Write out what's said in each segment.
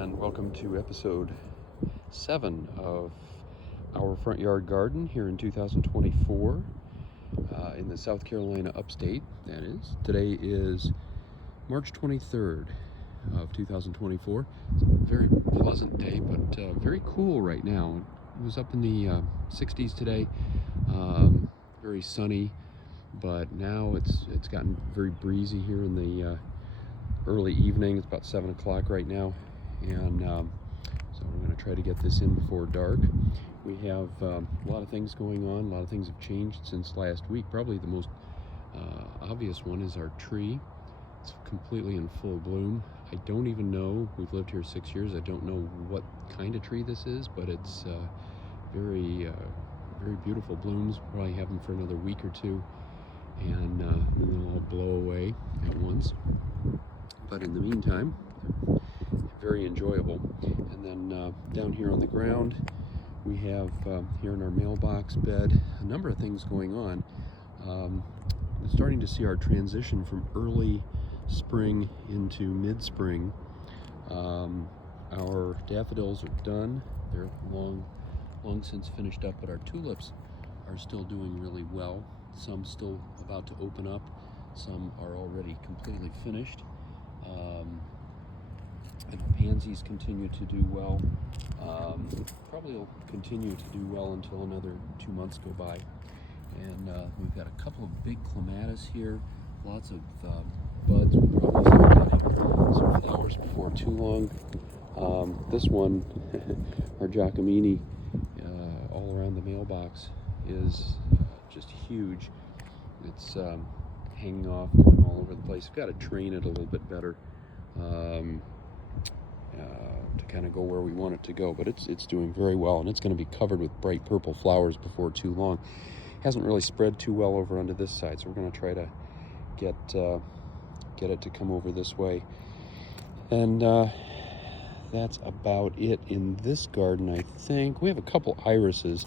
and welcome to episode 7 of our front yard garden here in 2024 in the South Carolina upstate, that is. Today is March 23rd of 2024. It's a very pleasant day, but very cool right now. It was up in the 60s today, very sunny, but now it's gotten very breezy here in the early evening. It's about 7 o'clock right now, and so we're going to try to get this in before dark. We have a lot of things going on. A lot of things have changed since last week. Probably the most obvious one is our tree. It's completely in full bloom. I don't even know, we've lived here 6 years, I don't know what kind of tree this is, but it's very beautiful blooms. We'll probably have them for another week or two, and then they'll all blow away at once. But in the meantime, they're very enjoyable. And then down here on the ground, we have here in our mailbox bed a number of things going on. We're starting to see our transition from early spring into mid-spring. Our daffodils are done. They're long since finished up, but our tulips are still doing really well. Some still about to open up. Some are already completely finished. And the pansies continue to do well. Probably will continue to do well until another 2 months go by. And we've got a couple of big clematis here, lots of buds. We'll probably start getting some flowers before too long. This one, our Giacomini, all around the mailbox, is just huge. It's hanging off, going all over the place. We've got to train it a little bit better to kind of go where we want it to go, but it's doing very well, and it's going to be covered with bright purple flowers before too long. Hasn't really spread too well over onto this side, so we're going to try to get it to come over this way. And that's about it in this garden, I think. We have a couple irises,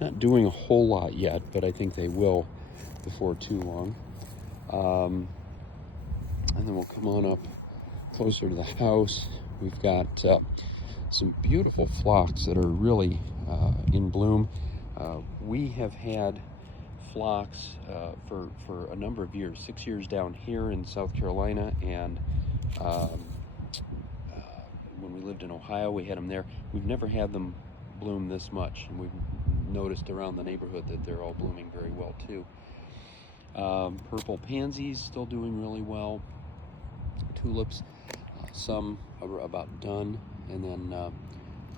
not doing a whole lot yet, but I think they will before too long. And then we'll come on up closer to the house. We've got some beautiful phlox that are really in bloom. We have had phlox for a number of years, 6 years down here in South Carolina, and when we lived in Ohio, we had them there. We've never had them bloom this much, and we've noticed around the neighborhood that they're all blooming very well too. Purple pansies still doing really well. Tulips, some are about done, and then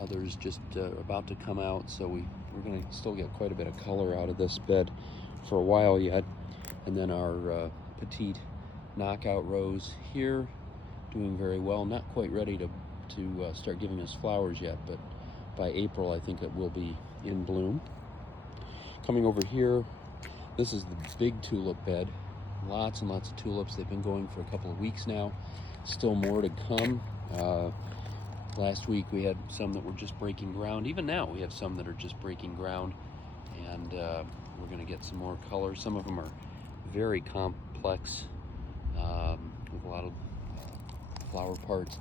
others just about to come out, so we're going to still get quite a bit of color out of this bed for a while yet. And then our petite knockout rose here, doing very well. Not quite ready to start giving us flowers yet, but by April I think it will be in bloom. Coming over here, this is the big tulip bed. Lots and lots of tulips. They've been going for a couple of weeks now. Still more to come. Last week we had some that were just breaking ground. Even now we have some that are just breaking ground, and we're going to get some more color. Some of them are very complex with a lot of flower parts.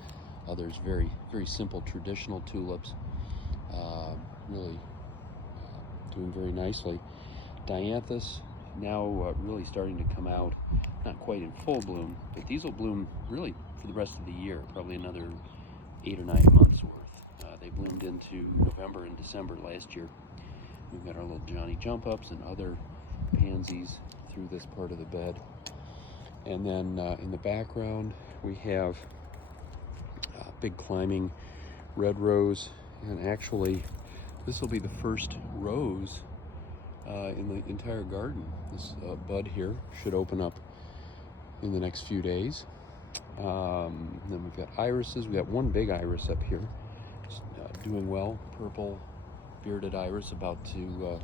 Others very simple traditional tulips, really doing very nicely. Dianthus now really starting to come out, not quite in full bloom, but these will bloom really for the rest of the year, probably another 8 or 9 months worth. They bloomed into November and December last year. We've got our little Johnny jump ups and other pansies through this part of the bed. And then in the background we have big climbing red rose, and actually this will be the first rose in the entire garden. This bud here should open up in the next few days. Then we've got irises. We got one big iris up here, doing well. Purple bearded iris about to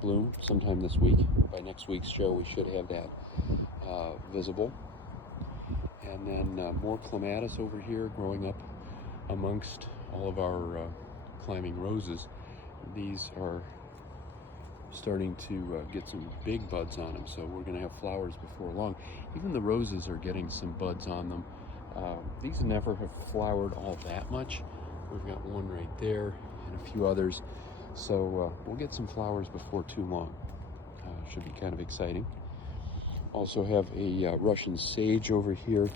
bloom sometime this week. By next week's show we should have that visible. And then more clematis over here growing up amongst all of our climbing roses. These are starting to get some big buds on them, so we're going to have flowers before long. Even the roses are getting some buds on them. These never have flowered all that much, We've got one right there and a few others. So we'll get some flowers before too long. Should be kind of exciting. Also have a Russian sage over here.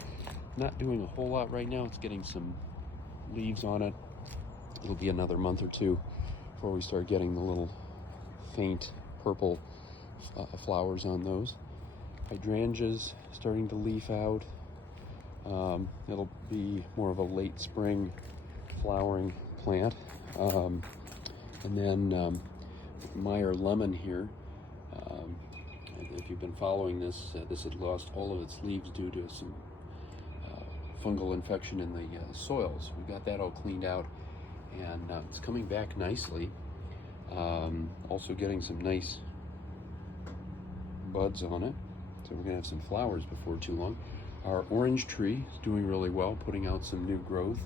Not doing a whole lot right now. It's getting some leaves on it. It'll be another month or two before we start getting the little faint purple flowers on those. Hydrangeas starting to leaf out. It'll be more of a late spring flowering plant. And then Meyer lemon here. If you've been following this, this had lost all of its leaves due to some fungal infection in the soils. We got that all cleaned out, and it's coming back nicely. Also getting some nice buds on it, so we're gonna have some flowers before too long. Our orange tree is doing really well, putting out some new growth.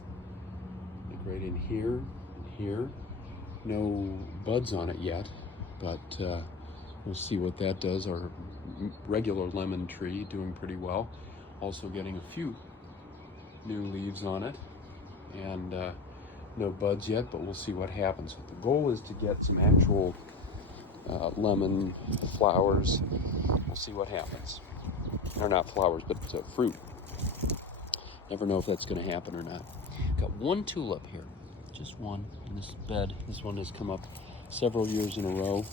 Like right in here and here. No buds on it yet, but we'll see what that does. Our regular lemon tree doing pretty well. Also getting a few new leaves on it, and no buds yet, but we'll see what happens. The goal is to get some actual lemon flowers. We'll see what happens. Or not flowers, but fruit. Never know if that's going to happen or not. Got one tulip here, just one in this bed. This one has come up several years in a row.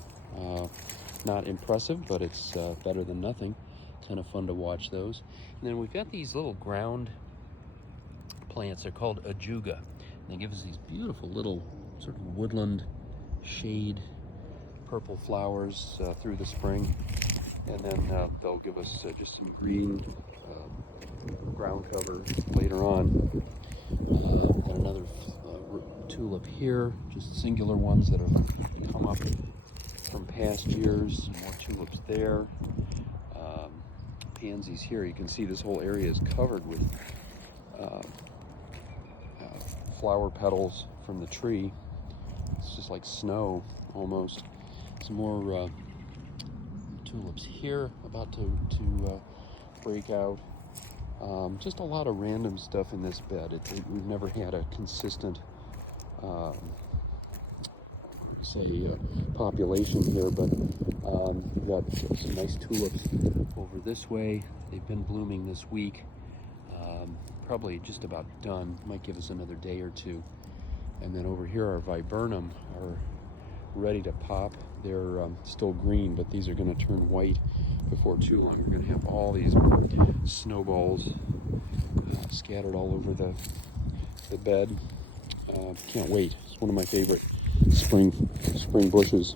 Not impressive, but it's better than nothing. Kind of fun to watch those. And then we've got these little ground plants. They're called ajuga. And they give us these beautiful little sort of woodland shade purple flowers through the spring. And then they'll give us just some green ground cover later on. Got another tulip here, just singular ones that have come up from past years. Some more tulips there. Pansies here. You can see this whole area is covered with flower petals from the tree. It's just like snow almost. Some more tulips here about to break out. Just a lot of random stuff in this bed. We've never had a consistent population here, but we've got some nice tulips over this way. They've been blooming this week. Probably just about done. Might give us another day or two. And then over here our viburnum are ready to pop. They're still green, but these are going to turn white before too long. We're going to have all these snowballs scattered all over the bed. Can't wait. It's one of my favorite spring bushes.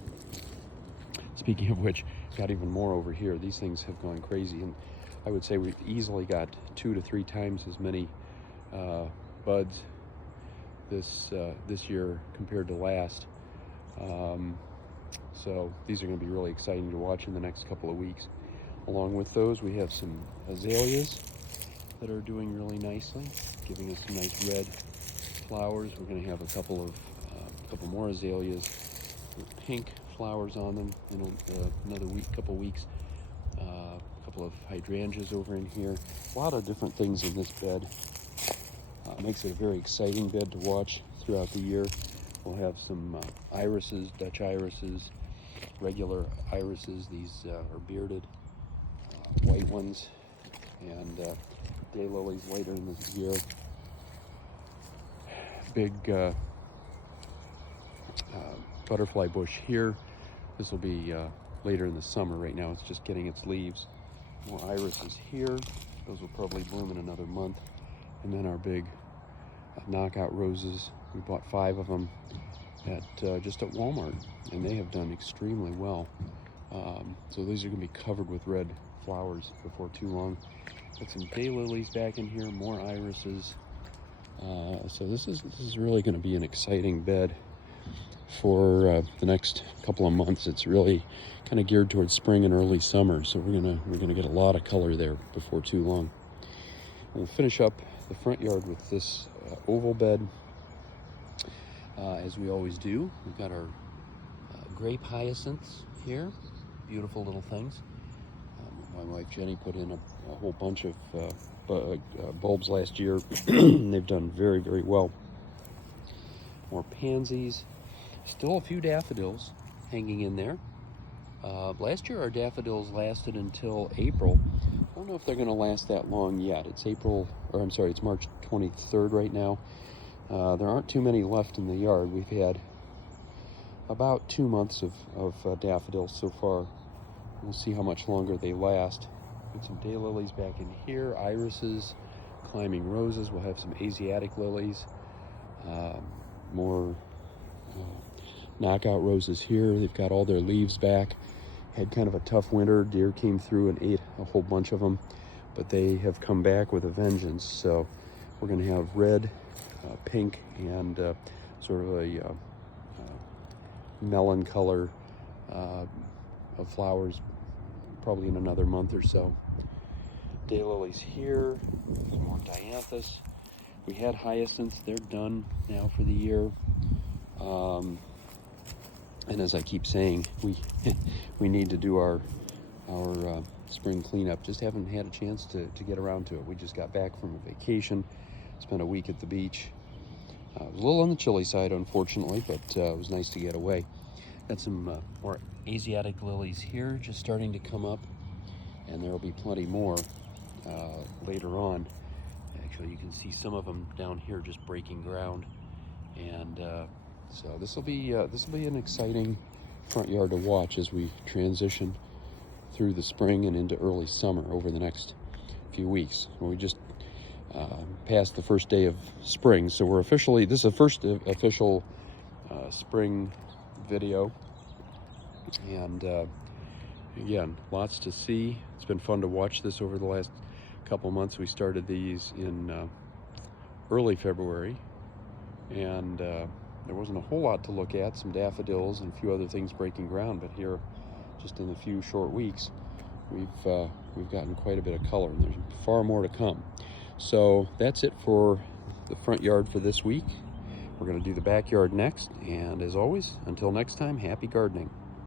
Speaking of which, got even more over here. These things have gone crazy, and I would say we've easily got 2 to 3 times as many buds this year compared to last. So these are going to be really exciting to watch in the next couple of weeks. Along with those, we have some azaleas that are doing really nicely, giving us some nice red flowers. We're going to have a couple more azaleas with pink flowers on them in another couple weeks. A couple of hydrangeas over in here. A lot of different things in this bed. Makes it a very exciting bed to watch throughout the year. We'll have some irises, Dutch irises, regular irises. These are bearded, white ones, and daylilies later in the year. Big butterfly bush here. This will be later in the summer. Right now it's just getting its leaves. More irises here. Those will probably bloom in another month. And then our big knockout roses. We bought 5 of them just at Walmart, and they have done extremely well. So these are going to be covered with red flowers before too long. Got some daylilies back in here, more irises. So this is really going to be an exciting bed for the next couple of months. It's really kind of geared towards spring and early summer, so we're gonna get a lot of color there before too long. We'll finish up the front yard with this oval bed, as we always do. We've got our grape hyacinths here, beautiful little things. My wife Jenny put in a whole bunch of bulbs last year, and they've done very, very well. more pansies, still a few daffodils hanging in there. Last year our daffodils lasted until April. I don't know if they're going to last that long yet. It's it's March 23rd right now. There aren't too many left in the yard. We've had about 2 months of daffodils so far. We'll see how much longer they last. Got some daylilies back in here, irises, climbing roses. We'll have some Asiatic lilies, more knockout roses here. They've got all their leaves back. Had kind of a tough winter. Deer came through and ate a whole bunch of them, but they have come back with a vengeance. So we're going to have red, pink, and sort of a melon color of flowers probably in another month or so. Daylilies here, some more Dianthus. We had hyacinths. They're done now for the year. And as I keep saying, we need to do our spring cleanup. Just haven't had a chance to get around to it. We just got back from a vacation, spent a week at the beach. It was a little on the chilly side, unfortunately, but it was nice to get away. Got some more Asiatic lilies here, just starting to come up, and there will be plenty more later on. Actually, you can see some of them down here just breaking ground, and so this will be an exciting front yard to watch as we transition through the spring and into early summer over the next few weeks. We just passed the first day of spring, so this is the first official spring video, and again, lots to see. It's been fun to watch this over the last couple months. We started these in early February, and there wasn't a whole lot to look at, some daffodils and a few other things breaking ground, but here, just in a few short weeks, we've gotten quite a bit of color, and there's far more to come. So that's it for the front yard for this week. We're going to do the backyard next, and as always, until next time, happy gardening.